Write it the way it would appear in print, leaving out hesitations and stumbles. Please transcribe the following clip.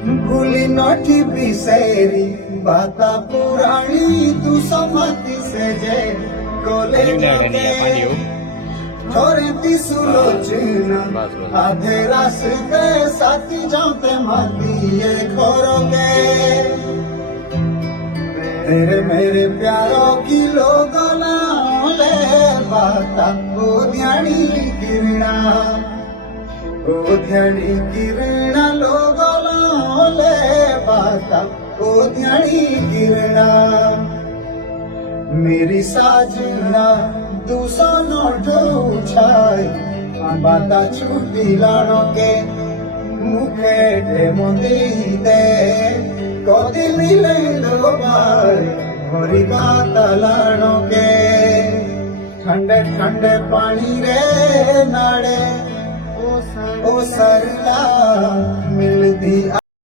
भूली नठी बिसेरी बाता पुरानी तू समझती से जे कोले थोड़े ती सुलोचना आधे रास्ते साथी जाते माती ये खोरोगे तेरे मेरे प्यारों की लोगों ना ले बाता ओ ध्यानी किरणा लोगों ना ले बाता ओ ध्यानी किरणा मेरी साजना दूसरा नोटो छाई बाता छुट्टी लानो के मुखे दे मोदी दे कोदी मिले लो बार भरी बाता लानो के ठंडे ठंडे पानी रे नाड़े ओ सरला मिलती